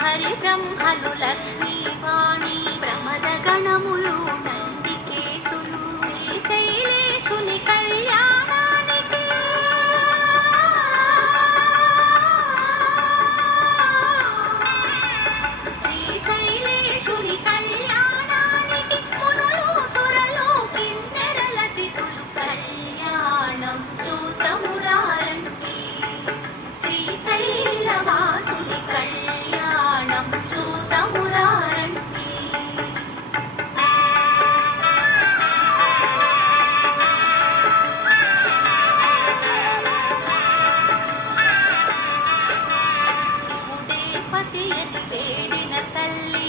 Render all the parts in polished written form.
హరి బ్రహ్మలు లక్ష్మీ వాణి ప్రమద గణములు నందికేశులు శ్రీశైలేశుని కళ్యాణానికి శ్రీశైలేశుని కళ్యాణానికి మునులు సురలు కిన్నెరల తిథులు కళ్యాణం చూతమురారండి శ్రీశైలవాసుని కళ్యాణం చూతమురారండి. శివుడే పతి అని వేడిన తల్లి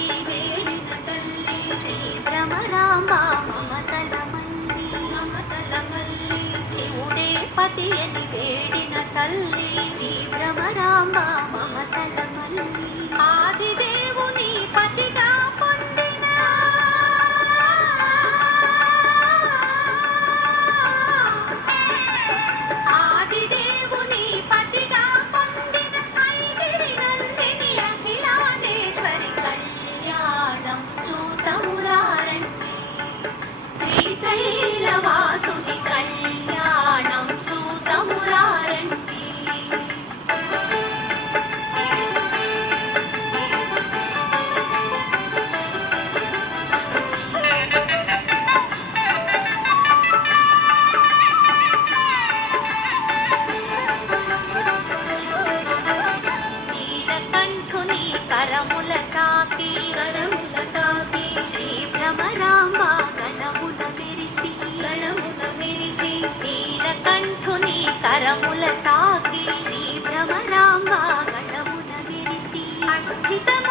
శ్రీ భ్రమరాంబ మమతల మల్లి శివుడే పతి అని వేడిన తల్లి శ్రీ భ్రమరాంబ మమతల మల్లి ఆదిదేవుని పతిగా పొందిన ఆదిదేవుని పతిగా పొందిన ఐగిరి నందిని అఖిలాండేశ్వరి కళ్యాణం చూతమురారండి శ్రీశైలవాసుని కళ్యాణం చూతమురారండి. నీలకంఠుని కరముల తాకి శ్రీ భ్రమరాంబ గణమున మెరిసి నీలకంఠుని కరముల తాకి శ్రీ భ్రమరాంబ గణమున మెరిసి అస్థితమ